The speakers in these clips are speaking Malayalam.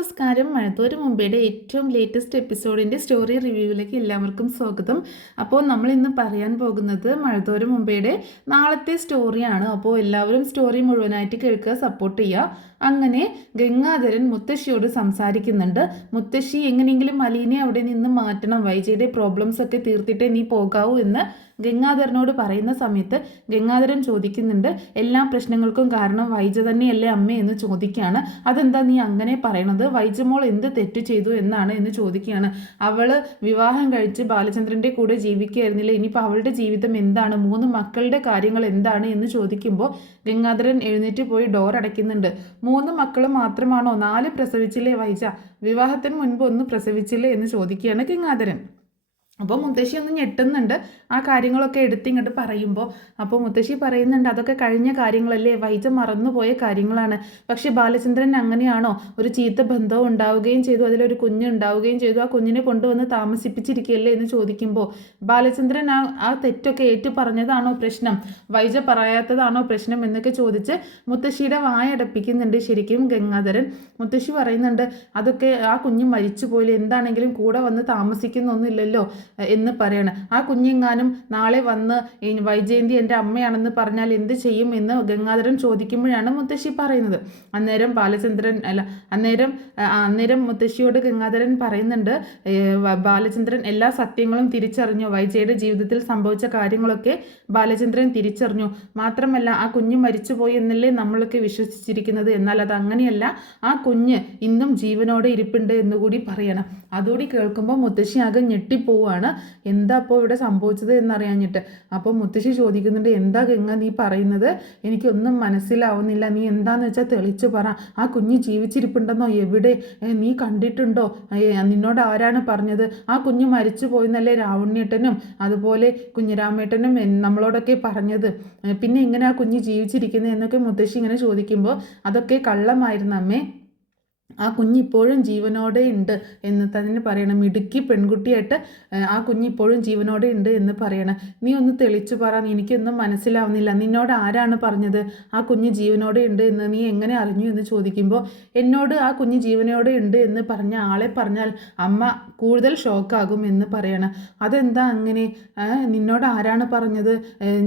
നമസ്കാരം. മഴത്തോരു മുമ്പേയുടെ ഏറ്റവും ലേറ്റസ്റ്റ് എപ്പിസോഡിൻ്റെ സ്റ്റോറി റിവ്യൂവിലേക്ക് എല്ലാവർക്കും സ്വാഗതം. അപ്പോൾ നമ്മൾ ഇന്ന് പറയാൻ പോകുന്നത് മഴത്തോരു മുമ്പേയുടെ നാളത്തെ സ്റ്റോറിയാണ്. അപ്പോൾ എല്ലാവരും സ്റ്റോറി മുഴുവനായിട്ട് കേൾക്കുക, സപ്പോർട്ട് ചെയ്യുക. അങ്ങനെ ഗംഗാധരൻ മുത്തശ്ശിയോട് സംസാരിക്കുന്നുണ്ട്. മുത്തശ്ശി എങ്ങനെയെങ്കിലും മലീനെ അവിടെ നിന്ന് മാറ്റണം, വൈജയുടെ പ്രോബ്ലംസ് ഒക്കെ തീർത്തിട്ടേ നീ പോകാവൂ എന്ന് ഗംഗാധരനോട് പറയുന്ന സമയത്ത് ഗംഗാധരൻ ചോദിക്കുന്നുണ്ട്, എല്ലാ പ്രശ്നങ്ങൾക്കും കാരണം വൈജ തന്നെയല്ലേ അമ്മേ എന്ന് ചോദിക്കുകയാണ്. അതെന്താ നീ അങ്ങനെ പറയണത്? വൈജമോൾ എന്ത് തെറ്റ് ചെയ്തു എന്നാണ് എന്ന് ചോദിക്കുകയാണ്. അവൾ വിവാഹം കഴിച്ച് ബാലചന്ദ്രൻ്റെ കൂടെ ജീവിക്കുകയായിരുന്നില്ല, ഇനിയിപ്പോൾ അവളുടെ ജീവിതം എന്താണ്, 3 മക്കളുടെ കാര്യങ്ങൾ എന്താണ് എന്ന് ചോദിക്കുമ്പോൾ ഗംഗാധരൻ എഴുന്നേറ്റ് പോയി ഡോർ അടയ്ക്കുന്നുണ്ട്. 3 മക്കൾ മാത്രമാണോ? 4 പ്രസവിച്ചില്ലേ വൈജ? വിവാഹത്തിന് മുൻപ് 1 പ്രസവിച്ചില്ലേ എന്ന് ചോദിക്കുകയാണ് ഗംഗാധരൻ. അപ്പോൾ മുത്തശ്ശി ഒന്ന് ഞെട്ടുന്നുണ്ട് ആ കാര്യങ്ങളൊക്കെ എടുത്തിങ്ങോട്ട് പറയുമ്പോൾ. അപ്പോൾ മുത്തശ്ശി പറയുന്നുണ്ട്, അതൊക്കെ കഴിഞ്ഞ കാര്യങ്ങളല്ലേ, വൈജ മറന്നുപോയ കാര്യങ്ങളാണ്. പക്ഷേ ബാലചന്ദ്രൻ അങ്ങനെയാണോ? ഒരു ചീത്ത ബന്ധവും ഉണ്ടാവുകയും ചെയ്തു, അതിലൊരു കുഞ്ഞ് ഉണ്ടാവുകയും ചെയ്തു, ആ കുഞ്ഞിനെ കൊണ്ടുവന്ന് താമസിപ്പിച്ചിരിക്കുകയല്ലേ എന്ന് ചോദിക്കുമ്പോൾ ബാലചന്ദ്രൻ ആ തെറ്റൊക്കെ ഏറ്റു പറഞ്ഞതാണോ പ്രശ്നം, വൈജ പറയാത്തതാണോ പ്രശ്നം എന്നൊക്കെ ചോദിച്ച് മുത്തശ്ശിയുടെ വായടപ്പിക്കുന്നുണ്ട് ശരിക്കും ഗംഗാധരൻ. മുത്തശ്ശി പറയുന്നുണ്ട്, അതൊക്കെ ആ കുഞ്ഞ് മരിച്ചു പോയില്ല, എന്താണെങ്കിലും കൂടെ വന്ന് താമസിക്കുന്നൊന്നുമില്ലല്ലോ എന്ന് പറയണം. ആ കുഞ്ഞെങ്ങാനും നാളെ വന്ന് വൈജയന്തി എൻ്റെ അമ്മയാണെന്ന് പറഞ്ഞാൽ എന്ത് ചെയ്യും എന്ന് ഗംഗാധരൻ ചോദിക്കുമ്പോഴാണ് മുത്തശ്ശി പറയുന്നത്. അന്നേരം മുത്തശ്ശിയോട് ഗംഗാധരൻ പറയുന്നുണ്ട്, ബാലചന്ദ്രൻ എല്ലാ സത്യങ്ങളും തിരിച്ചറിഞ്ഞു, വൈജയുടെ ജീവിതത്തിൽ സംഭവിച്ച കാര്യങ്ങളൊക്കെ ബാലചന്ദ്രൻ തിരിച്ചറിഞ്ഞു. മാത്രമല്ല ആ കുഞ്ഞ് മരിച്ചുപോയി എന്നല്ലേ നമ്മളൊക്കെ വിശ്വസിച്ചിരിക്കുന്നത്, എന്നാൽ അത് അങ്ങനെയല്ല, ആ കുഞ്ഞ് ഇന്നും ജീവനോടെ ഇരിപ്പുണ്ട് എന്നുകൂടി പറയണം. അതുകൂടി കേൾക്കുമ്പോൾ മുത്തശ്ശി ആകെ ഞെട്ടിപ്പോവുകയാണ്. എന്താ അപ്പോൾ ഇവിടെ സംഭവിച്ചത് എന്നറിയാഞ്ഞിട്ട്. അപ്പോൾ മുത്തശ്ശി ചോദിക്കുന്നുണ്ട്, എന്താ ഗംഗ നീ പറയുന്നത്, എനിക്കൊന്നും മനസ്സിലാവുന്നില്ല, നീ എന്താന്ന് വെച്ചാൽ തെളിച്ചു പറ. ആ കുഞ്ഞ് ജീവിച്ചിരിപ്പുണ്ടെന്നോ? എവിടെ? നീ കണ്ടിട്ടുണ്ടോ? നിന്നോട് ആരാണ് പറഞ്ഞത്? ആ കുഞ്ഞ് മരിച്ചു പോയെന്നല്ലേ രാവണ്യേട്ടനും അതുപോലെ കുഞ്ഞിരാമേട്ടനും നമ്മളോടൊക്കെ പറഞ്ഞത്. പിന്നെ എങ്ങനെ ആ കുഞ്ഞ് ജീവിച്ചിരിക്കുന്നത് എന്നൊക്കെ മുത്തശ്ശി ഇങ്ങനെ ചോദിക്കുമ്പോൾ, അതൊക്കെ കള്ളമായിരുന്നു അമ്മേ, ആ കുഞ്ഞിപ്പോഴും ജീവനോടെ ഉണ്ട് എന്ന് തന്നെ പറയണം. മിടുക്കി പെൺകുട്ടിയായിട്ട് ആ കുഞ്ഞിപ്പോഴും ജീവനോടെ ഉണ്ട് എന്ന് പറയണം. നീ ഒന്ന് തെളിച്ചു പറ, എനിക്കൊന്നും മനസ്സിലാവുന്നില്ല, നിന്നോട് ആരാണ് പറഞ്ഞത് ആ കുഞ്ഞ് ജീവനോടെ ഉണ്ട് എന്ന്? നീ എങ്ങനെ അറിഞ്ഞു എന്ന് ചോദിക്കുമ്പോൾ, എന്നോട് ആ കുഞ്ഞ് ജീവനോടെ ഉണ്ട് എന്ന് പറഞ്ഞ ആളെ പറഞ്ഞാൽ അമ്മ കൂടുതൽ ഷോക്കാകും എന്ന് പറയണം. അതെന്താ അങ്ങനെ? നിന്നോട് ആരാണ് പറഞ്ഞത്?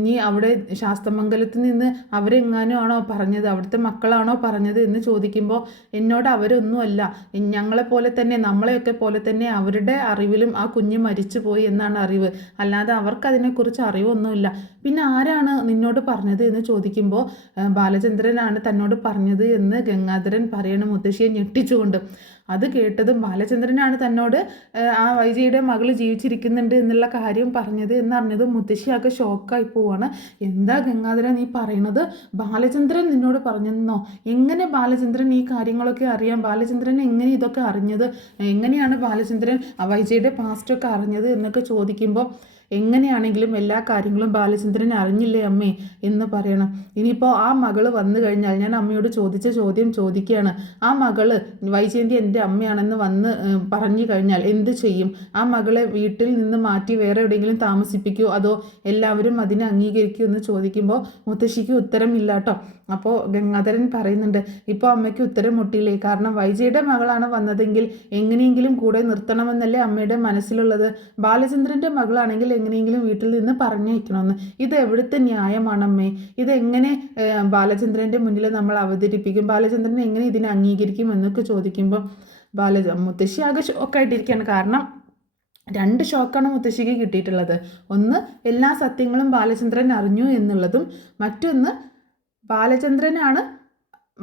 നീ അവിടെ ശാസ്തമംഗലത്ത് നിന്ന് അവരെങ്ങാനും ആണോ പറഞ്ഞത്, അവിടുത്തെ മക്കളാണോ പറഞ്ഞത് എന്ന് ചോദിക്കുമ്പോൾ, എന്നോട് അവരൊന്നുമല്ല, ഞങ്ങളെപ്പോലെ തന്നെ നമ്മളെയൊക്കെ പോലെ തന്നെ അവരുടെ അറിവിലും ആ കുഞ്ഞ് മരിച്ചു പോയി എന്നാണ് അറിവ്, അല്ലാതെ അവർക്കതിനെക്കുറിച്ച് അറിവൊന്നുമില്ല. പിന്നെ ആരാണ് നിന്നോട് പറഞ്ഞത് എന്ന് ചോദിക്കുമ്പോൾ, ബാലചന്ദ്രനാണ് തന്നോട് പറഞ്ഞത് എന്ന് ഗംഗാധരൻ പറയണം മുത്തശ്ശിയെ ഞെട്ടിച്ചുകൊണ്ട്. അത് കേട്ടതും ബാലചന്ദ്രനാണ് തന്നോട് ആ വൈജയുടെ മകൾ ജീവിച്ചിരിക്കുന്നുണ്ട് എന്നുള്ള കാര്യം പറഞ്ഞത് എന്നറിഞ്ഞതും മുത്തശ്ശിയാകെ ഷോക്കായി പോവാണ്. എന്താ ഗംഗാധരൻ നീ പറയണത്? ബാലചന്ദ്രൻ നിന്നോട് പറഞ്ഞെന്നോ? എങ്ങനെ ബാലചന്ദ്രൻ ഈ കാര്യങ്ങളൊക്കെ അറിയാം? ബാലചന്ദ്രൻ എങ്ങനെ ഇതൊക്കെ അറിഞ്ഞത്? എങ്ങനെയാണ് ബാലചന്ദ്രൻ വൈജയുടെ പാസ്റ്റൊക്കെ അറിഞ്ഞത് എന്നൊക്കെ ചോദിക്കുമ്പോൾ, എങ്ങനെയാണെങ്കിലും എല്ലാ കാര്യങ്ങളും ബാലചന്ദ്രൻ അറിഞ്ഞില്ലേ അമ്മേ എന്ന് പറയണം. ഇനിയിപ്പോൾ ആ മകള് വന്നു കഴിഞ്ഞാൽ, ഞാൻ അമ്മയോട് ചോദിച്ച ചോദ്യം ചോദിക്കുകയാണ്, ആ മകള് വൈജയന്തി എൻ്റെ അമ്മയാണെന്ന് വന്ന് പറഞ്ഞു കഴിഞ്ഞാൽ എന്ത് ചെയ്യും? ആ മകളെ വീട്ടിൽ നിന്ന് മാറ്റി വേറെ എവിടെയെങ്കിലും താമസിപ്പിക്കുമോ, അതോ എല്ലാവരും അതിനെ അംഗീകരിക്കുമോ എന്ന് ചോദിക്കുമ്പോൾ മുത്തശ്ശിക്ക് ഉത്തരമില്ല കേട്ടോ. അപ്പോൾ ഗംഗാധരൻ പറയുന്നുണ്ട്, ഇപ്പോൾ അമ്മയ്ക്ക് ഉത്തരം മുട്ടിയില്ലേ, കാരണം വൈജയുടെ മകളാണ് വന്നതെങ്കിൽ എങ്ങനെയെങ്കിലും കൂടെ നിർത്തണമെന്നല്ലേ അമ്മയുടെ മനസ്സിലുള്ളത്. ബാലചന്ദ്രൻ്റെ മകളാണെങ്കിൽ എങ്ങനെയെങ്കിലും വീട്ടിൽ നിന്ന് പറഞ്ഞയക്കണമെന്ന്. ഇത് എവിടുത്തെ ന്യായമാണമ്മേ? ഇതെങ്ങനെ ബാലചന്ദ്രൻ്റെ മുന്നിൽ നമ്മൾ അവതരിപ്പിക്കും? ബാലചന്ദ്രൻ എങ്ങനെ ഇതിനെ അംഗീകരിക്കും എന്നൊക്കെ ചോദിക്കുമ്പോൾ മുത്തശ്ശി ആകെ ഷോക്കായിട്ടിരിക്കുകയാണ്. കാരണം 2 ഷോക്കാണ് മുത്തശ്ശിക്ക് കിട്ടിയിട്ടുള്ളത്. ഒന്ന്, എല്ലാ സത്യങ്ങളും ബാലചന്ദ്രൻ അറിഞ്ഞു എന്നുള്ളതും, മറ്റൊന്ന് ബാലചന്ദ്രനാണ്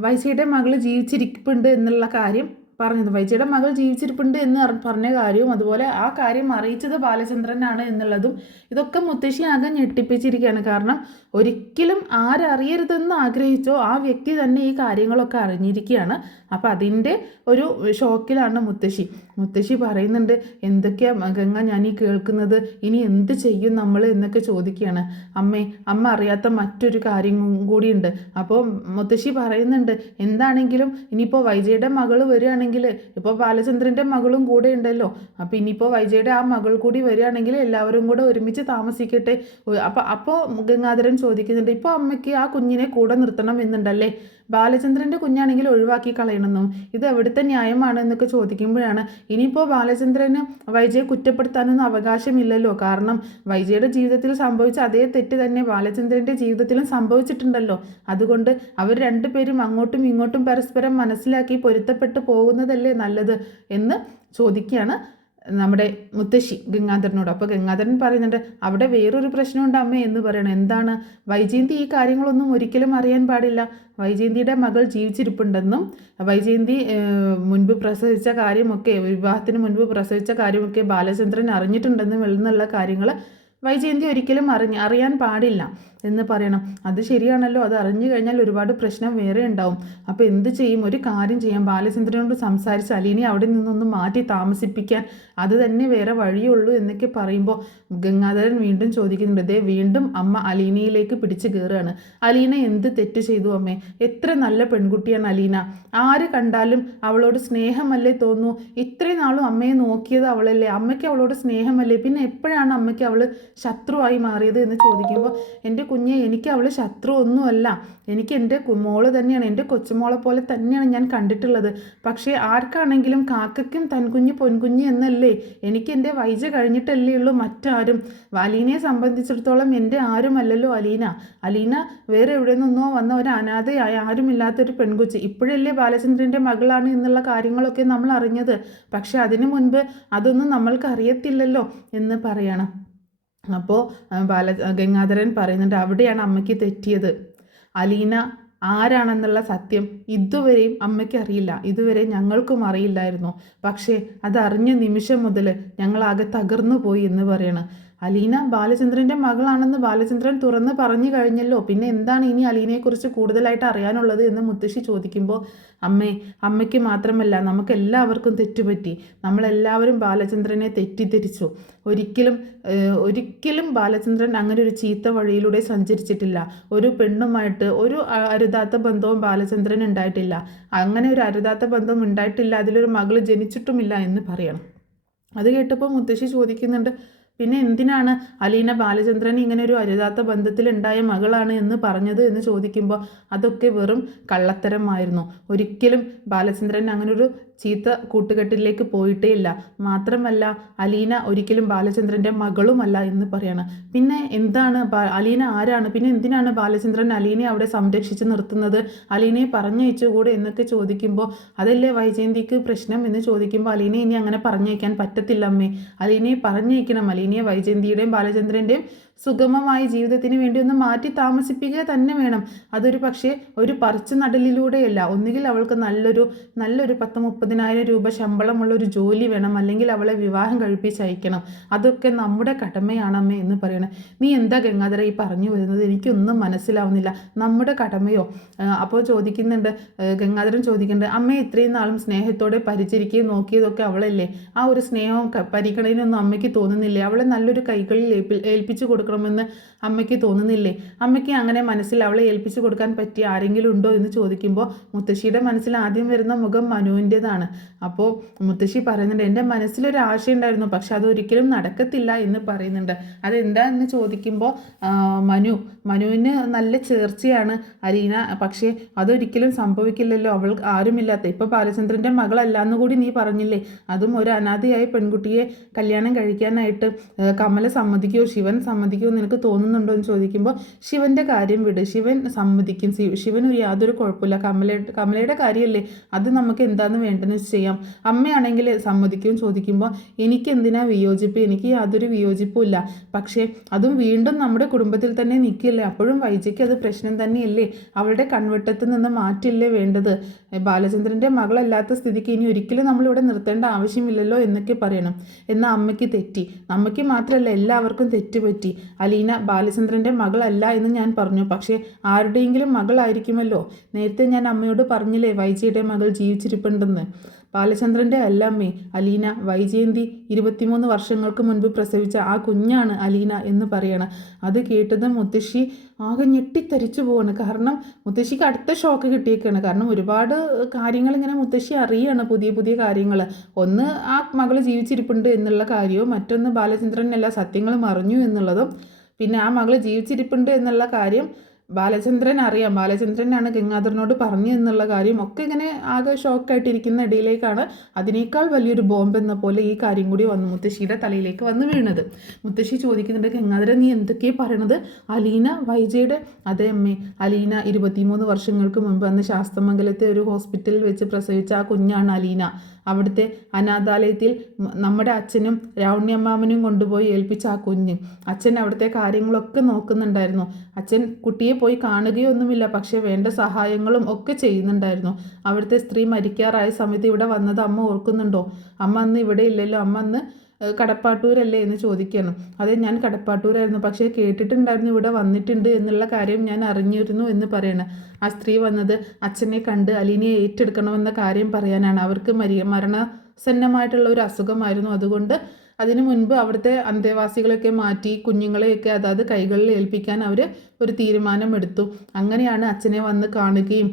വൈജയുടെ മകൾ ജീവിച്ചിരിപ്പുണ്ട് എന്നുള്ള കാര്യം പറഞ്ഞത്. വൈജയുടെ മകൾ ജീവിച്ചിരിപ്പുണ്ട് എന്ന് പറഞ്ഞ കാര്യവും അതുപോലെ ആ കാര്യം അറിയിച്ചത് ബാലചന്ദ്രനാണ് എന്നുള്ളതും, ഇതൊക്കെ മുത്തശ്ശി ആകെ ഞെട്ടിപ്പിച്ചിരിക്കുകയാണ്. കാരണം ഒരിക്കലും ആരറിയരുതെന്ന് ആഗ്രഹിച്ചോ ആ വ്യക്തി തന്നെ ഈ കാര്യങ്ങളൊക്കെ അറിഞ്ഞിരിക്കുകയാണ്. അപ്പോൾ അതിൻ്റെ ഒരു ഷോക്കിലാണ് മുത്തശ്ശി പറയുന്നുണ്ട്, എന്തൊക്കെയാ ഗംഗ ഞാൻ ഈ കേൾക്കുന്നത്, ഇനി എന്ത് ചെയ്യും നമ്മൾ എന്നൊക്കെ ചോദിക്കുകയാണ്. അമ്മ അറിയാത്ത മറ്റൊരു കാര്യം കൂടിയുണ്ട്. അപ്പോൾ മുത്തശ്ശി പറയുന്നുണ്ട്, എന്താണെങ്കിലും ഇനിയിപ്പോൾ വൈജയുടെ മകൾ വരികയാണെങ്കിൽ, ഇപ്പോൾ ബാലചന്ദ്രൻ്റെ മകളും കൂടെ ഉണ്ടല്ലോ, അപ്പോൾ ഇനിയിപ്പോൾ വൈജയുടെ ആ മകൾ കൂടി വരികയാണെങ്കിൽ എല്ലാവരും കൂടെ ഒരുമിച്ച് താമസിക്കട്ടെ. അപ്പോൾ ഗംഗാധരൻ ചോദിക്കുന്നുണ്ട്, ഇപ്പോൾ അമ്മയ്ക്ക് ആ കുഞ്ഞിനെ കൂടെ നിർത്തണം എന്നുണ്ടല്ലേ? ബാലചന്ദ്രൻ്റെ കുഞ്ഞാണെങ്കിൽ ഒഴിവാക്കി കളയണമെന്നും ഇത് എവിടുത്തെ ന്യായമാണ് എന്നൊക്കെ ചോദിക്കുമ്പോഴാണ് ഇനിയിപ്പോൾ ബാലചന്ദ്രന് വൈജയെ കുറ്റപ്പെടുത്താനൊന്നും അവകാശമില്ലല്ലോ. കാരണം വൈജയുടെ ജീവിതത്തിൽ സംഭവിച്ച അതേ തെറ്റ് തന്നെ ബാലചന്ദ്രൻ്റെ ജീവിതത്തിലും സംഭവിച്ചിട്ടുണ്ടല്ലോ. അതുകൊണ്ട് അവർ രണ്ടുപേരും അങ്ങോട്ടും ഇങ്ങോട്ടും പരസ്പരം മനസ്സിലാക്കി പൊരുത്തപ്പെട്ടു പോകുന്നതല്ലേ നല്ലത് എന്ന് ചോദിക്കുകയാണ് നമ്മുടെ മുത്തശ്ശി ഗംഗാധരനോട്. അപ്പോൾ ഗംഗാധരൻ പറയുന്നുണ്ട് അവിടെ വേറൊരു പ്രശ്നമുണ്ട് അമ്മേ എന്ന് പറയണം. എന്താണ്? വൈജയന്തി ഈ കാര്യങ്ങളൊന്നും ഒരിക്കലും അറിയാൻ പാടില്ല. വൈജയന്തിയുടെ മകൾ ജീവിച്ചിരിപ്പുണ്ടെന്നും വൈജയന്തി മുൻപ് പ്രസവിച്ച കാര്യമൊക്കെ, വിവാഹത്തിന് മുൻപ് പ്രസവിച്ച കാര്യമൊക്കെ ബാലചന്ദ്രൻ അറിഞ്ഞിട്ടുണ്ടെന്നും എന്നുള്ള കാര്യങ്ങൾ വൈജയന്തി ഒരിക്കലും അറിയാൻ പാടില്ല എന്ന് പറയണം. അത് ശരിയാണല്ലോ, അത് അറിഞ്ഞു കഴിഞ്ഞാൽ ഒരുപാട് പ്രശ്നം വേറെ ഉണ്ടാവും. അപ്പോൾ എന്ത് ചെയ്യും? ഒരു കാര്യം ചെയ്യാം, ബാലചന്ദ്രനോട് സംസാരിച്ച് അലീനെ അവിടെ നിന്നൊന്ന് മാറ്റി താമസിപ്പിക്കാൻ അത് തന്നെ വേറെ വഴിയുള്ളൂ എന്നൊക്കെ പറയുമ്പോൾ ഗംഗാധരൻ വീണ്ടും ചോദിക്കുന്നുണ്ട്. ദേ വീണ്ടും അമ്മ അലീനയിലേക്ക് പിടിച്ച് കയറുകയാണ്. അലീന എന്ത് തെറ്റ് ചെയ്തു അമ്മേ? എത്ര നല്ല പെൺകുട്ടിയാണ് അലീന. ആര് കണ്ടാലും അവളോട് സ്നേഹമല്ലേ തോന്നൂ. ഇത്രയും നാളും അമ്മയെ നോക്കിയത് അവളല്ലേ, അമ്മയ്ക്ക് അവളോട് സ്നേഹമല്ലേ, പിന്നെ എപ്പോഴാണ് അമ്മയ്ക്ക് അവൾ ശത്രുവായി മാറിയത് എന്ന് ചോദിക്കുമ്പോൾ എൻ്റെ കുഞ്ഞെ, എനിക്ക് അവൾ ശത്രു ഒന്നുമല്ല. എനിക്ക് എൻ്റെ മോള് തന്നെയാണ്, എൻ്റെ കൊച്ചുമോളെ പോലെ തന്നെയാണ് ഞാൻ കണ്ടിട്ടുള്ളത്. പക്ഷേ ആർക്കാണെങ്കിലും കാക്കയ്ക്കും തൻകുഞ്ഞ് പൊൻകുഞ്ഞ് എന്നല്ലേ. എനിക്ക് എൻ്റെ വൈജ കഴിഞ്ഞിട്ടല്ലേ ഉള്ളൂ മറ്റാരും. അലീനയെ സംബന്ധിച്ചിടത്തോളം എൻ്റെ ആരുമല്ലല്ലോ അലീന. അലീന വേറെ എവിടെ നിന്നോ വന്ന ഒരു അനാഥയായ ആരുമില്ലാത്തൊരു പെൺകുച്ചി. ഇപ്പോഴല്ലേ ബാലചന്ദ്രൻ്റെ മകളാണ് എന്നുള്ള കാര്യങ്ങളൊക്കെ നമ്മൾ അറിഞ്ഞത്. പക്ഷെ അതിനു മുൻപ് അതൊന്നും നമ്മൾക്ക് അറിയത്തില്ലല്ലോ എന്ന് പറയണം. അപ്പോൾ ഗംഗാധരൻ പറയുന്നുണ്ട് അവിടെയാണ് അമ്മയ്ക്ക് തെറ്റിയത്. അലീന ആരാണെന്നുള്ള സത്യം ഇതുവരെയും അമ്മയ്ക്ക് അറിയില്ല, ഇതുവരെ ഞങ്ങൾക്കും അറിയില്ലായിരുന്നു. പക്ഷേ അതറിഞ്ഞ നിമിഷം മുതൽ ഞങ്ങളാകെ തകർന്നു പോയി എന്ന് പറയണം. അലീന ബാലചന്ദ്രൻ്റെ മകളാണെന്ന് ബാലചന്ദ്രൻ തുറന്ന് പറഞ്ഞു കഴിഞ്ഞല്ലോ, പിന്നെ എന്താണ് ഇനി അലീനയെക്കുറിച്ച് കൂടുതലായിട്ട് അറിയാനുള്ളത് എന്ന് മുത്തശ്ശി ചോദിക്കുമ്പോൾ അമ്മയ്ക്ക് മാത്രമല്ല നമുക്കെല്ലാവർക്കും തെറ്റുപറ്റി. നമ്മളെല്ലാവരും ബാലചന്ദ്രനെ തെറ്റിദ്ധരിച്ചു. ഒരിക്കലും ബാലചന്ദ്രൻ അങ്ങനെ ഒരു ചീത്ത വഴിയിലൂടെ സഞ്ചരിച്ചിട്ടില്ല. ഒരു പെണ്ണുമായിട്ട് ഒരു അരുതാത്ത ബന്ധവും ബാലചന്ദ്രൻ ഉണ്ടായിട്ടില്ല. അങ്ങനെ ഒരു അരുതാത്ത ബന്ധം ഉണ്ടായിട്ടില്ല, അതിലൊരു മകൾ ജനിച്ചിട്ടുമില്ല എന്ന് പറയണം. അത് കേട്ടപ്പോൾ മുത്തശ്ശി ചോദിക്കുന്നുണ്ട്, പിന്നെ എന്തിനാണ് അലീന ബാലചന്ദ്രൻ ഇങ്ങനെ ഒരു അരുതാത്ത ബന്ധത്തിലുണ്ടായ മകളാണ് എന്ന് പറഞ്ഞത് എന്ന് ചോദിക്കുമ്പോൾ അതൊക്കെ വെറും കള്ളത്തരമായിരുന്നു. ഒരിക്കലും ബാലചന്ദ്രൻ അങ്ങനൊരു ചീത്ത കൂട്ടുകെട്ടിലേക്ക് പോയിട്ടേ ഇല്ല. മാത്രമല്ല അലീന ഒരിക്കലും ബാലചന്ദ്രൻ്റെ മകളുമല്ല എന്ന് പറയണം. പിന്നെ എന്താണ് അലീന ആരാണ്? പിന്നെ എന്തിനാണ് ബാലചന്ദ്രൻ അലീനയെ അവിടെ സംരക്ഷിച്ച് നിർത്തുന്നത്? അലീനയെ പറഞ്ഞയച്ചുകൂടെ എന്നൊക്കെ ചോദിക്കുമ്പോൾ അതല്ലേ വൈജയന്തിക്ക് പ്രശ്നം എന്ന് ചോദിക്കുമ്പോൾ അലീനയെ ഇനി അങ്ങനെ പറഞ്ഞയക്കാൻ പറ്റത്തില്ല അമ്മേ. അലീനയെ പറഞ്ഞയക്കണം. അലീനയെ വൈജയന്തിയുടെയും ബാലചന്ദ്രൻ്റെയും സുഗമമായ ജീവിതത്തിന് വേണ്ടി ഒന്ന് മാറ്റി താമസിപ്പിക്കുക തന്നെ വേണം. അതൊരു പക്ഷേ ഒരു പറിച്ചു നടലിലൂടെയല്ല. ഒന്നുകിൽ അവൾക്ക് നല്ലൊരു 10-30,000 രൂപ ശമ്പളമുള്ളൊരു ജോലി വേണം, അല്ലെങ്കിൽ അവളെ വിവാഹം കഴിപ്പിച്ചയക്കണം. അതൊക്കെ നമ്മുടെ കടമയാണമ്മേ എന്ന് പറയണം. നീ എന്താ ഗംഗാധര ഈ പറഞ്ഞു വരുന്നത്? എനിക്കൊന്നും മനസ്സിലാവുന്നില്ല. നമ്മുടെ കടമയോ? അപ്പോൾ ഗംഗാധരൻ ചോദിക്കുന്നുണ്ട്, അമ്മയെ ഇത്രയും നാളും സ്നേഹത്തോടെ പരിചരിക്കുകയും നോക്കിയതൊക്കെ അവളല്ലേ. ആ ഒരു സ്നേഹവും പരിഗണനയൊന്നും അമ്മയ്ക്ക് തോന്നുന്നില്ലേ? അവളെ നല്ലൊരു കൈകളിൽ ഏൽപ്പിച്ചു കൊടുക്കണമെന്ന് അമ്മയ്ക്ക് തോന്നുന്നില്ലേ? അമ്മയ്ക്ക് അങ്ങനെ മനസ്സിൽ അവളെ ഏൽപ്പിച്ചു കൊടുക്കാൻ പറ്റിയ ആരെങ്കിലും ഉണ്ടോ എന്ന് ചോദിക്കുമ്പോൾ മുത്തശ്ശിയുടെ മനസ്സിൽ ആദ്യം വരുന്ന മുഖം മനുവിൻ്റെതാണ്. അപ്പോൾ മുത്തശ്ശി പറയുന്നുണ്ട്, എൻ്റെ മനസ്സിലൊരു ആശയുണ്ടായിരുന്നു, പക്ഷെ അതൊരിക്കലും നടക്കത്തില്ല എന്ന് പറയുന്നുണ്ട്. അതെന്താ എന്ന് ചോദിക്കുമ്പോൾ മനുവിന് നല്ല ചേർച്ചയാണ് അലീന, പക്ഷേ അതൊരിക്കലും സംഭവിക്കില്ലല്ലോ. അവൾ ആരുമില്ലാത്ത, ഇപ്പോൾ ബാലചന്ദ്രൻ്റെ മകളല്ല എന്നുകൂടി നീ പറഞ്ഞില്ലേ, അതും ഒരു അനാഥയായ പെൺകുട്ടിയെ കല്യാണം കഴിക്കാനായിട്ട് കമല സമ്മതിക്കുമോ, ശിവൻ സമ്മതിക്കുമോ നിനക്ക് തോന്നുന്നുണ്ടോ എന്ന് ചോദിക്കുമ്പോൾ ശിവൻ്റെ കാര്യം വിട്, ശിവൻ സമ്മതിക്കും, ശിവന് യാതൊരു കുഴപ്പമില്ല, കമലയുടെ കാര്യമല്ലേ, അത് നമുക്ക് എന്താണെന്ന് വേണ്ടെന്ന് ചെയ്യാം, അമ്മയാണെങ്കിൽ സമ്മതിക്കും ചോദിക്കുമ്പോൾ എനിക്ക് എന്തിനാ വിയോജിപ്പ്, എനിക്ക് യാതൊരു വിയോജിപ്പും ഇല്ല, പക്ഷേ അതും വീണ്ടും നമ്മുടെ കുടുംബത്തിൽ തന്നെ നിൽക്കില്ലേ, അപ്പോഴും വൈജയ്ക്ക് അത് പ്രശ്നം തന്നെയല്ലേ, അവളുടെ കൺവെട്ടത്ത് നിന്ന് മാറ്റില്ലേ വേണ്ടത്, ബാലചന്ദ്രൻ്റെ മകളല്ലാത്ത സ്ഥിതിക്ക് ഇനി ഒരിക്കലും നമ്മളിവിടെ നിർത്തേണ്ട ആവശ്യമില്ലല്ലോ എന്നൊക്കെ പറയണം. എന്നാൽ അമ്മയ്ക്ക് തെറ്റി, അമ്മയ്ക്ക് മാത്രമല്ല എല്ലാവർക്കും തെറ്റുപറ്റി. അലീന ബാലചന്ദ്രൻ്റെ മകളല്ല എന്ന് ഞാൻ പറഞ്ഞു, പക്ഷേ ആരുടെയെങ്കിലും മകളായിരിക്കുമല്ലോ. നേരത്തെ ഞാൻ അമ്മയോട് പറഞ്ഞില്ലേ വൈജയുടെ മകൾ ജീവിച്ചിരിപ്പുണ്ടെന്ന്. ബാലചന്ദ്രൻ്റെ അല്ലമ്മേ അലീന, വൈജയന്തി 23 വർഷങ്ങൾക്ക് മുൻപ് പ്രസവിച്ച ആ കുഞ്ഞാണ് അലീന എന്ന് പറയണം. അത് കേട്ടത് മുത്തശ്ശി ആകെ ഞെട്ടിത്തരിച്ചു പോവാണ്. കാരണം മുത്തശ്ശിക്ക് അടുത്ത ഷോക്ക് കിട്ടിയേക്കാണ്. കാരണം ഒരുപാട് കാര്യങ്ങൾ ഇങ്ങനെ മുത്തശ്ശി അറിയാണ്, പുതിയ പുതിയ കാര്യങ്ങൾ. ഒന്ന് ആ മകൾ ജീവിച്ചിരിപ്പുണ്ട് എന്നുള്ള കാര്യവും, മറ്റൊന്ന് ബാലചന്ദ്രൻ എല്ലാ സത്യങ്ങളും അറിഞ്ഞു എന്നുള്ളതും, പിന്നെ ആ മകൾ ജീവിച്ചിരിപ്പുണ്ട് എന്നുള്ള കാര്യം ബാലചന്ദ്രൻ അറിയാം, ബാലചന്ദ്രനാണ് ഗംഗാധരനോട് പറഞ്ഞു എന്നുള്ള കാര്യം ഒക്കെ ഇങ്ങനെ ആകെ ഷോക്കായിട്ടിരിക്കുന്ന ഇടയിലേക്കാണ് അതിനേക്കാൾ വലിയൊരു ബോംബ് എന്ന പോലെ ഈ കാര്യം കൂടി വന്നു മുത്തശ്ശിയുടെ തലയിലേക്ക് വന്ന് വീണത്. മുത്തശ്ശി ചോദിക്കുന്നുണ്ട്, ഗംഗാധരൻ നീ എന്തൊക്കെയാണ് പറയണത്? അലീന വൈജയുടെ? അതേ അമ്മേ, അലീന 23 വർഷങ്ങൾക്ക് മുമ്പ് അന്ന് ശാസ്തമംഗലത്തെ ഒരു ഹോസ്പിറ്റലിൽ വെച്ച് പ്രസവിച്ച ആ കുഞ്ഞാണ് അലീന. അവിടുത്തെ അനാഥാലയത്തിൽ നമ്മുടെ അച്ഛനും രാവണ്യമ്മാമനും കൊണ്ടുപോയി ഏൽപ്പിച്ച ആ കുഞ്ഞ്. അച്ഛൻ അവിടുത്തെ കാര്യങ്ങളൊക്കെ നോക്കുന്നുണ്ടായിരുന്നു. അച്ഛൻ കുട്ടിയെ പോയി കാണുകയൊന്നുമില്ല, പക്ഷേ വേണ്ട സഹായങ്ങളും ഒക്കെ ചെയ്യുന്നുണ്ടായിരുന്നു. അവിടുത്തെ സ്ത്രീ മരിക്കാറായ സമയത്ത് ഇവിടെ വന്നത് അമ്മ ഓർക്കുന്നുണ്ടോ? അമ്മ അന്ന് ഇവിടെ ഇല്ലല്ലോ, അമ്മ അന്ന് കടപ്പാട്ടൂരല്ലേ എന്ന് ചോദിക്കണം. അതെ, ഞാൻ കടപ്പാട്ടൂരായിരുന്നു, പക്ഷേ കേട്ടിട്ടുണ്ടായിരുന്നു ഇവിടെ വന്നിട്ടുണ്ട് എന്നുള്ള കാര്യം ഞാൻ അറിഞ്ഞിരുന്നു എന്ന് പറയണം. ആ സ്ത്രീ വന്നത് അച്ഛനെ കണ്ട് അലീനയെ ഏറ്റെടുക്കണമെന്ന കാര്യം പറയാനാണ്. അവർക്ക് മരണസന്നമായിട്ടുള്ള ഒരു അസുഖമായിരുന്നു. അതുകൊണ്ട് അതിനു മുൻപ് അവിടുത്തെ അന്തേവാസികളെയൊക്കെ മാറ്റി കുഞ്ഞുങ്ങളെയൊക്കെ അതാത് കൈകളിൽ ഏൽപ്പിക്കാൻ അവർ ഒരു തീരുമാനമെടുത്തു. അങ്ങനെയാണ് അച്ഛനെ വന്ന് കാണുകയും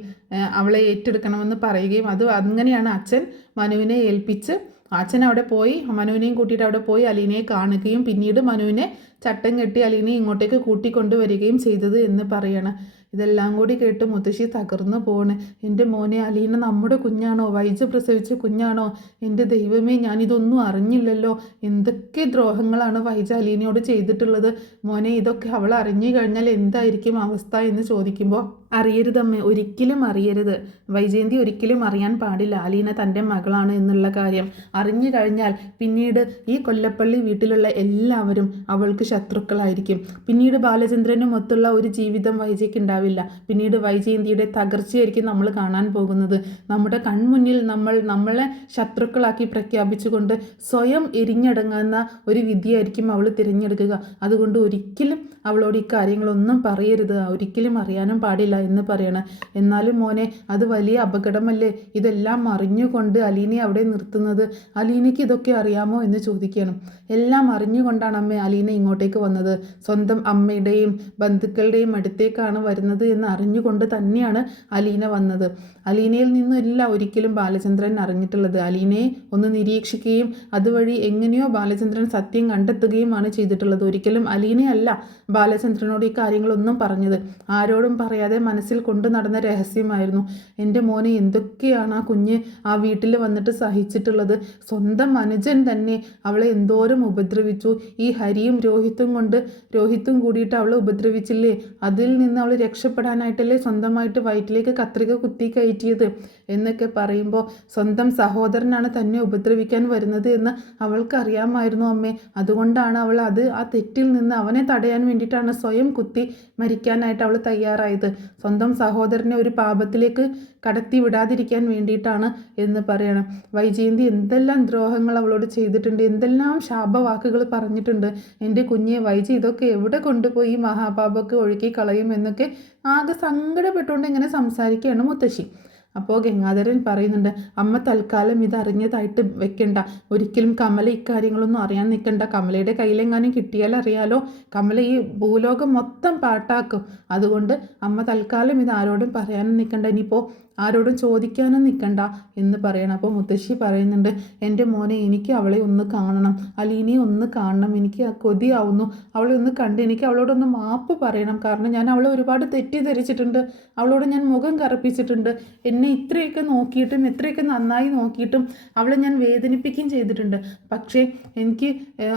അവളെ ഏറ്റെടുക്കണമെന്ന് പറയുകയും അങ്ങനെയാണ് അച്ഛൻ മനുവിനെ ഏൽപ്പിച്ച് അച്ഛൻ അവിടെ പോയി മനുവിനെയും കൂട്ടിയിട്ട് അവിടെ പോയി അലീനയെ കാണുകയും പിന്നീട് മനുവിനെ ചട്ടം കെട്ടി അലീനയെ ഇങ്ങോട്ടേക്ക് കൂട്ടിക്കൊണ്ടുവരികയും ചെയ്തത് എന്ന് പറയണം. ഇതെല്ലാം കൂടി കേട്ട് മുത്തശ്ശി തകർന്നു പോണ്. എൻ്റെ മോനെ, അലീന നമ്മുടെ കുഞ്ഞാണോ? വൈജ പ്രസവിച്ച കുഞ്ഞാണോ? എൻ്റെ ദൈവമേ, ഞാനിതൊന്നും അറിഞ്ഞില്ലല്ലോ. എന്തൊക്കെ ദ്രോഹങ്ങളാണ് വൈജ അലീനയോട് ചെയ്തിട്ടുള്ളത്. മോനെ, ഇതൊക്കെ അവൾ അറിഞ്ഞു കഴിഞ്ഞാൽ എന്തായിരിക്കും അവസ്ഥ എന്ന് ചോദിക്കുമ്പോൾ, അറിയരുതമ്മേ, ഒരിക്കലും അറിയരുത്. വൈജയന്തി ഒരിക്കലും അറിയാൻ പാടില്ല അലീന തൻ്റെ മകളാണ് എന്നുള്ള കാര്യം. അറിഞ്ഞു കഴിഞ്ഞാൽ പിന്നീട് ഈ കൊല്ലപ്പള്ളി വീട്ടിലുള്ള എല്ലാവരും അവൾക്ക് ശത്രുക്കളായിരിക്കും. പിന്നീട് ബാലചന്ദ്രനും ഒത്തുള്ള ഒരു ജീവിതം വൈജയ്ക്ക് ഉണ്ടാവില്ല. പിന്നീട് വൈജയന്തിയുടെ തകർച്ചയായിരിക്കും നമ്മൾ കാണാൻ പോകുന്നത്. നമ്മുടെ കൺമുന്നിൽ നമ്മളെ ശത്രുക്കളാക്കി പ്രഖ്യാപിച്ചുകൊണ്ട് സ്വയം എരിഞ്ഞടങ്ങുന്ന ഒരു വിധിയായിരിക്കും അവൾ തിരഞ്ഞെടുക്കുക. അതുകൊണ്ട് ഒരിക്കലും അവളോട് ഈ കാര്യങ്ങളൊന്നും പറയരുത്, ഒരിക്കലും അറിയാനും പാടില്ല എന്ന് പറയണം. എന്നാലും മോനെ, അത് വലിയ അപകടമല്ലേ? ഇതെല്ലാം അറിഞ്ഞുകൊണ്ട് അലീനയെ അവിടെ നിർത്തുന്നത്. അലീനയ്ക്ക് ഇതൊക്കെ അറിയാമോ എന്ന് ചോദിക്കണം. എല്ലാം അറിഞ്ഞുകൊണ്ടാണ് അമ്മ അലീന ഇങ്ങോട്ടേക്ക് വന്നത്. സ്വന്തം അമ്മയുടെയും ബന്ധുക്കളുടെയും അടുത്തേക്കാണ് വരുന്നത് എന്ന് അറിഞ്ഞുകൊണ്ട് തന്നെയാണ് അലീന വന്നത്. അലീനയിൽ നിന്നല്ല ഒരിക്കലും ബാലചന്ദ്രൻ അറിഞ്ഞിട്ടുള്ളത്. അലീനയെ ഒന്ന് നിരീക്ഷിക്കുകയും അതുവഴി എങ്ങനെയോ ബാലചന്ദ്രൻ സത്യം കണ്ടെത്തുകയുമാണ് ചെയ്തിട്ടുള്ളത്. ഒരിക്കലും അലീനയല്ല ബാലചന്ദ്രനോട് ഈ കാര്യങ്ങളൊന്നും പറഞ്ഞത്. ആരോടും പറയാതെ മനസ്സിൽ കൊണ്ടു നടന്ന രഹസ്യമായിരുന്നു. എൻ്റെ മോനെ, എന്തൊക്കെയാണ് ആ കുഞ്ഞ് ആ വീട്ടിൽ വന്നിട്ട് സഹിച്ചിട്ടുള്ളത്. സ്വന്തം അനുജൻ തന്നെ അവളെ എന്തോരം ഉപദ്രവിച്ചു. ഈ ഹരിയും രോഹിത്തും കൂടിയിട്ട് അവളെ ഉപദ്രവിച്ചില്ലേ? അതിൽ നിന്ന് അവൾ രക്ഷപ്പെടാനായിട്ടല്ലേ സ്വന്തമായിട്ട് വയറ്റിലേക്ക് കത്രിക കുത്തി കയറ്റിയത് എന്നൊക്കെ പറയുമ്പോൾ, സ്വന്തം സഹോദരനാണ് തന്നെ ഉപദ്രവിക്കാൻ വരുന്നത് എന്ന് അവൾക്കറിയാമായിരുന്നു അമ്മേ. അതുകൊണ്ടാണ് അവൾ ആ തെറ്റിൽ നിന്ന് അവനെ തടയാൻ വേണ്ടിയിട്ടാണ് സ്വയം കുത്തി മരിക്കാനായിട്ട് അവൾ തയ്യാറായത്. സ്വന്തം സഹോദരനെ ഒരു പാപത്തിലേക്ക് കടത്തി വിടാതിരിക്കാൻ വേണ്ടിയിട്ടാണ് എന്ന് പറയണം. വൈജയന്തി എന്തെല്ലാം ദ്രോഹങ്ങൾ അവളോട് ചെയ്തിട്ടുണ്ട്, എന്തെല്ലാം ശാപവാക്കുകൾ പറഞ്ഞിട്ടുണ്ട്. എൻ്റെ കുഞ്ഞെ, വൈജി ഇതൊക്കെ എവിടെ കൊണ്ടുപോയി മഹാപാപമൊക്കെ ഒഴുക്കി കളയും എന്നൊക്കെ ആകെ സങ്കടപ്പെട്ടുകൊണ്ട് ഇങ്ങനെ സംസാരിക്കുകയാണ് മുത്തശ്ശി. അപ്പോൾ ഗംഗാധരൻ പറയുന്നുണ്ട്, അമ്മ തൽക്കാലം ഇത് അറിഞ്ഞതായിട്ട് വെക്കണ്ട. ഒരിക്കലും കമല ഇക്കാര്യങ്ങളൊന്നും അറിയാൻ നിൽക്കണ്ട. കമലയുടെ കയ്യിലെങ്ങാനും കിട്ടിയാൽ അറിയാലോ, കമല ഈ ഭൂലോകം മൊത്തം പാട്ടാക്കും. അതുകൊണ്ട് അമ്മ തൽക്കാലം ഇത് ആരോടും പറയാനും നിൽക്കണ്ട. ഇനിയിപ്പോൾ ആരോടും ചോദിക്കാനും നിൽക്കണ്ട എന്ന് പറയണം. അപ്പോൾ മുത്തശ്ശി പറയുന്നുണ്ട്, എൻ്റെ മോനെ, എനിക്ക് അവളെ ഒന്ന് കാണണം, അലീനയെ ഒന്ന് കാണണം, എനിക്ക് കൊതിയാവുന്നു. അവളെ ഒന്ന് കണ്ട് എനിക്ക് അവളോടൊന്ന് മാപ്പ് പറയണം. കാരണം ഞാൻ അവളെ ഒരുപാട് തെറ്റിദ്ധരിച്ചിട്ടുണ്ട്. അവളോട് ഞാൻ മുഖം കറുപ്പിച്ചിട്ടുണ്ട്. എന്നെ ഇത്രയൊക്കെ നോക്കിയിട്ടും ഇത്രയൊക്കെ നന്നായി നോക്കിയിട്ടും അവളെ ഞാൻ വേദനിപ്പിക്കുകയും ചെയ്തിട്ടുണ്ട്. പക്ഷേ എനിക്ക്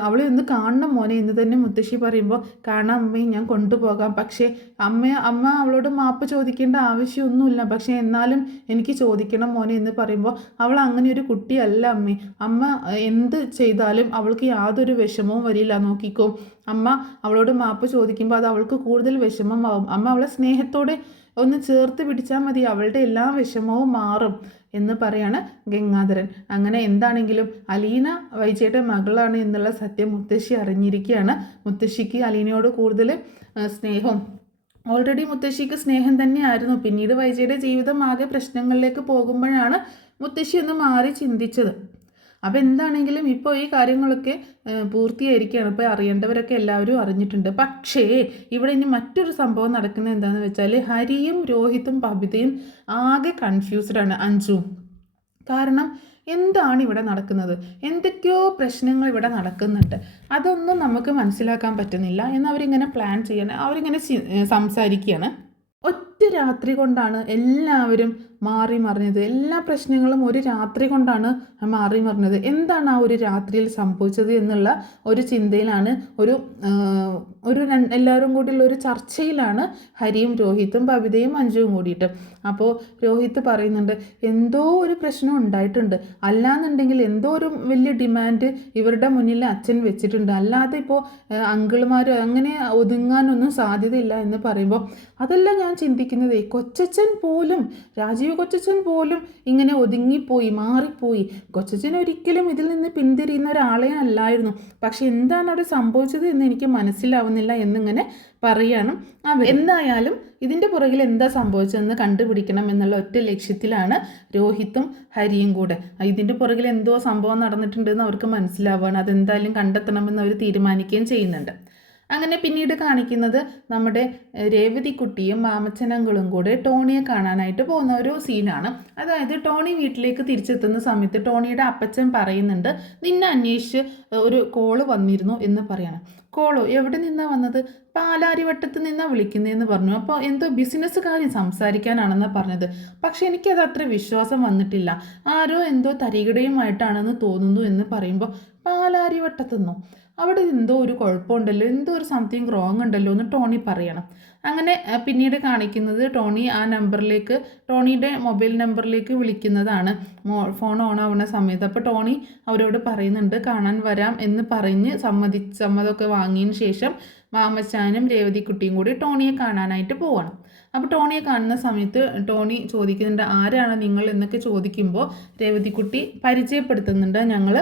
അവളെ ഒന്ന് കാണണം മോനെ എന്ന് തന്നെ മുത്തശ്ശി പറയുമ്പോൾ, കാണാം അമ്മയെ, ഞാൻ കൊണ്ടുപോകാം. പക്ഷേ അമ്മ അവളോട് മാപ്പ് ചോദിക്കേണ്ട ആവശ്യമൊന്നുമില്ല. പക്ഷേ എന്നാൽ എനിക്ക് ചോദിക്കണം മോനെ എന്ന് പറയുമ്പോൾ, അവൾ അങ്ങനെ ഒരു കുട്ടിയല്ല അമ്മേ. അമ്മ എന്ത് ചെയ്താലും അവൾക്ക് യാതൊരു വിഷമവും വരില്ല. നോക്കിക്കോ, അമ്മ അവളോട് മാപ്പ് ചോദിക്കുമ്പോൾ അത് അവൾക്ക് കൂടുതൽ വിഷമമാവും. അമ്മ അവളെ സ്നേഹത്തോടെ ഒന്ന് ചേർത്ത് പിടിച്ചാൽ മതി, അവളുടെ എല്ലാ വിഷമവും മാറും എന്ന് പറയാണ് ഗംഗാധരൻ. അങ്ങനെ എന്താണെങ്കിലും അലീന വൈജയുടെ മകളാണ് എന്നുള്ള സത്യം മുത്തശ്ശി അറിഞ്ഞിരിക്കുകയാണ്. മുത്തശ്ശിക്ക് അലീനയോട് കൂടുതൽ സ്നേഹം, ഓൾറെഡി മുത്തശ്ശിക്ക് സ്നേഹം തന്നെയായിരുന്നു. പിന്നീട് വൈജയുടെ ജീവിതം ആകെ പ്രശ്നങ്ങളിലേക്ക് പോകുമ്പോഴാണ് മുത്തശ്ശി ഒന്ന് മാറി ചിന്തിച്ചത്. അപ്പോൾ എന്താണെങ്കിലും ഇപ്പോൾ ഈ കാര്യങ്ങളൊക്കെ പൂർത്തിയായിരിക്കുകയാണ്. ഇപ്പോൾ അറിയേണ്ടവരൊക്കെ എല്ലാവരും അറിഞ്ഞിട്ടുണ്ട്. പക്ഷേ ഇവിടെ ഇനി മറ്റൊരു സംഭവം നടക്കുന്നത് എന്താണെന്ന് വെച്ചാൽ, ഹരിയും രോഹിത്തും ബബിതയും ആകെ കൺഫ്യൂസ്ഡാണ്, അഞ്ജുവും. കാരണം എന്താണ് ഇവിടെ നടക്കുന്നത്? എന്തൊക്കെയോ പ്രശ്നങ്ങൾ ഇവിടെ നടക്കുന്നുണ്ട്. അതൊന്നും നമുക്ക് മനസ്സിലാക്കാൻ പറ്റുന്നില്ല എന്നവരിങ്ങനെ പ്ലാൻ ചെയ്യാൻ അവരിങ്ങനെ സംസാരിക്കുകയാണ്. രാത്രി കൊണ്ടാണ് എല്ലാവരും മാറി മറിഞ്ഞത്. എല്ലാ പ്രശ്നങ്ങളും ഒരു രാത്രി കൊണ്ടാണ് മാറി മറിഞ്ഞത്. എന്താണ് ആ ഒരു രാത്രിയിൽ സംഭവിച്ചത് എന്നുള്ള ഒരു ചിന്തയിലാണ്, എല്ലാവരും കൂടിയുള്ള ഒരു ചർച്ചയിലാണ് ഹരിയും രോഹിത്തും ബബിതയും അഞ്ജുവും കൂടിയിട്ട്. അപ്പോൾ രോഹിത്ത് പറയുന്നുണ്ട്, എന്തോ ഒരു പ്രശ്നം ഉണ്ടായിട്ടുണ്ട്, അല്ലാന്നുണ്ടെങ്കിൽ എന്തോ ഒരു വലിയ ഡിമാൻഡ് ഇവരുടെ മുന്നിൽ അച്ഛൻ വെച്ചിട്ടുണ്ട്, അല്ലാതെ ഇപ്പോൾ അങ്കിളുമാർ അങ്ങനെ ഒതുങ്ങാനൊന്നും സാധ്യതയില്ല എന്ന് പറയുമ്പോൾ അതല്ല ഞാൻ ചിന്തിക്കുന്നത്. കൊച്ചച്ഛൻ പോലും, രാജീവ് കൊച്ചച്ഛൻ പോലും ഇങ്ങനെ ഒതുങ്ങിപ്പോയി, മാറിപ്പോയി. കൊച്ചച്ഛൻ ഒരിക്കലും ഇതിൽ നിന്ന് പിന്തിരിയുന്ന ഒരാളെ അല്ലായിരുന്നു. പക്ഷെ എന്താണ് അവിടെ സംഭവിച്ചത് എന്ന് എനിക്ക് മനസ്സിലാവുന്നില്ല എന്നിങ്ങനെ പറയണം. എന്തായാലും ഇതിൻ്റെ പുറകിൽ എന്താ സംഭവിച്ചതെന്ന് കണ്ടുപിടിക്കണം എന്നുള്ള ഒറ്റ ലക്ഷ്യത്തിലാണ് രോഹിത്തും ഹരിയും കൂടെ. ഇതിൻ്റെ പുറകിൽ എന്തോ സംഭവം നടന്നിട്ടുണ്ടെന്ന് അവർക്ക് മനസ്സിലാവുകയാണ്. അതെന്തായാലും കണ്ടെത്തണമെന്ന് അവർ തീരുമാനിക്കുകയും ചെയ്യുന്നുണ്ട്. അങ്ങനെ പിന്നീട് കാണിക്കുന്നത് നമ്മുടെ രേവതിക്കുട്ടിയും മാമച്ചനങ്ങളും കൂടെ ടോണിയെ കാണാനായിട്ട് പോകുന്ന ഒരു സീനാണ്. അതായത് ടോണി വീട്ടിലേക്ക് തിരിച്ചെത്തുന്ന സമയത്ത് ടോണിയുടെ അപ്പച്ചൻ പറയുന്നുണ്ട്, നിന്നെ അന്വേഷിച്ച് ഒരു കോള് വന്നിരുന്നു എന്ന് പറയണം. കോളോ? എവിടെ നിന്നാണ് വന്നത്? പാലാരിവട്ടത്ത് നിന്നാണ് വിളിക്കുന്നതെന്ന് പറഞ്ഞു. അപ്പോൾ എന്തോ ബിസിനസ് കാര്യം സംസാരിക്കാനാണെന്ന് പറഞ്ഞത്. പക്ഷെ എനിക്കത് അത്ര വിശ്വാസം വന്നിട്ടില്ല. ആരോ എന്തോ തരികിടയുമായിട്ടാണെന്ന് തോന്നുന്നു എന്ന് പറയുമ്പോൾ പാലാരിവട്ടത്തുനിന്നോ? അവിടെ എന്തോ ഒരു കുഴപ്പമുണ്ടല്ലോ, എന്തോ ഒരു സംതിങ് റോങ് ഉണ്ടല്ലോ എന്ന് ടോണി പറയണം. അങ്ങനെ പിന്നീട് കാണിക്കുന്നത് ടോണി ആ നമ്പറിലേക്ക്, ടോണിയുടെ മൊബൈൽ നമ്പറിലേക്ക് വിളിക്കുന്നതാണ് ഫോൺ ഓൺ ആവുന്ന സമയത്ത്. അപ്പോൾ ടോണി അവരോട് പറയുന്നുണ്ട് കാണാൻ വരാം എന്ന് പറഞ്ഞ് സമ്മതമൊക്കെ വാങ്ങിയതിന് ശേഷം മാമച്ചാനും രേവതിക്കുട്ടിയും കൂടി ടോണിയെ കാണാനായിട്ട് പോകണം. അപ്പോൾ ടോണിയെ കാണുന്ന സമയത്ത് ടോണി ചോദിക്കുന്നുണ്ട്, ആരാണ് നിങ്ങൾ എന്നൊക്കെ ചോദിക്കുമ്പോൾ രേവതിക്കുട്ടി പരിചയപ്പെടുത്തുന്നുണ്ട് ഞങ്ങൾ.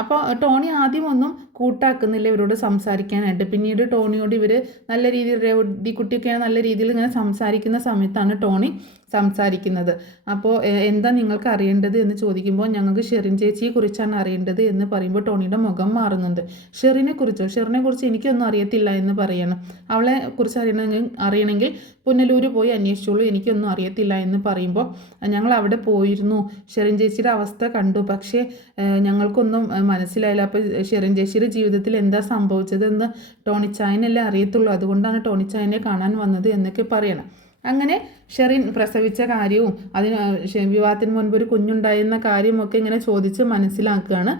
അപ്പോൾ ടോണി ആദ്യമൊന്നും കൂട്ടാക്കുന്നില്ല ഇവരോട് സംസാരിക്കാനായിട്ട്. പിന്നീട് ടോണിയോട് ഇവർ നല്ല രീതിയിൽ, രേവതിക്കുട്ടിയൊക്കെയാണ് നല്ല രീതിയിൽ ഇങ്ങനെ സംസാരിക്കുന്ന സമയത്താണ് ടോണി സംസാരിക്കുന്നത്. അപ്പോൾ എന്താ നിങ്ങൾക്ക് അറിയേണ്ടത് എന്ന് ചോദിക്കുമ്പോൾ ഞങ്ങൾക്ക് ഷെറിൻ ചേച്ചിയെ കുറിച്ചാണ് അറിയേണ്ടത് എന്ന് പറയുമ്പോൾ ടോണിയുടെ മുഖം മാറുന്നുണ്ട്. ഷെറിനെ കുറിച്ച് എനിക്കൊന്നും അറിയത്തില്ല എന്ന് പറയണം. അവളെ കുറിച്ച് അറിയണമെങ്കിൽ പുനലൂർ പോയി അന്വേഷിച്ചോളൂ, എനിക്കൊന്നും അറിയത്തില്ല എന്ന് പറയുമ്പോൾ ഞങ്ങൾ അവിടെ പോയിരുന്നു, ഷെറിൻ ചേച്ചിയുടെ അവസ്ഥ കണ്ടു, പക്ഷേ ഞങ്ങൾക്കൊന്നും മനസ്സിലായില്ല. അപ്പോൾ ഷെറിൻ ചേച്ചിയുടെ ജീവിതത്തിൽ എന്താ സംഭവിച്ചതെന്ന് ടോണിച്ചായനല്ലേ അറിയത്തുള്ളൂ, അതുകൊണ്ടാണ് ടോണിച്ചായനെ കാണാൻ വന്നത് എന്നൊക്കെ പറയണം. അങ്ങനെ ഷെറിൻ പ്രസവിച്ച കാര്യവും വിവാഹത്തിന് മുൻപ് ഒരു കുഞ്ഞുണ്ടായിരുന്ന കാര്യമൊക്കെ ഇങ്ങനെ ചോദിച്ച് മനസ്സിലാക്കുകയാണ്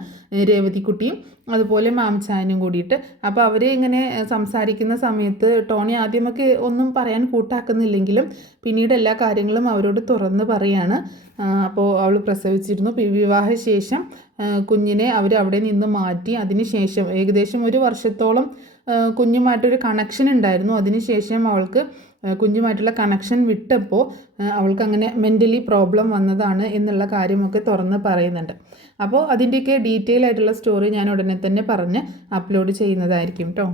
രേവതിക്കുട്ടിയും അതുപോലെ മാംചാനും കൂടിയിട്ട്. അപ്പോൾ അവർ ഇങ്ങനെ സംസാരിക്കുന്ന സമയത്ത് ടോണി ആദ്യമൊക്കെ ഒന്നും പറയാൻ കൂട്ടാക്കുന്നില്ലെങ്കിലും പിന്നീട് എല്ലാ കാര്യങ്ങളും അവരോട് തുറന്ന് പറയാണ്. അപ്പോൾ അവൾ പ്രസവിച്ചിരുന്നു, വിവാഹശേഷം കുഞ്ഞിനെ അവർ അവിടെ നിന്ന് മാറ്റി. അതിനുശേഷം ഏകദേശം 1 വർഷത്തോളം കുഞ്ഞുമായിട്ടൊരു കണക്ഷൻ ഉണ്ടായിരുന്നു. അതിനുശേഷം അവൾക്ക് കുഞ്ഞുമായിട്ടുള്ള കണക്ഷൻ വിട്ടപ്പോൾ അവൾക്ക് അങ്ങനെ മെൻ്റലി പ്രോബ്ലം വന്നതാണ് എന്നുള്ള കാര്യമൊക്കെ തുറന്ന് പറയുന്നുണ്ട്. അപ്പോൾ അതിൻ്റെയൊക്കെ ഡീറ്റെയിൽ ആയിട്ടുള്ള സ്റ്റോറി ഞാൻ ഉടനെ തന്നെ പറഞ്ഞ് അപ്ലോഡ് ചെയ്യുന്നതായിരിക്കും കേട്ടോ.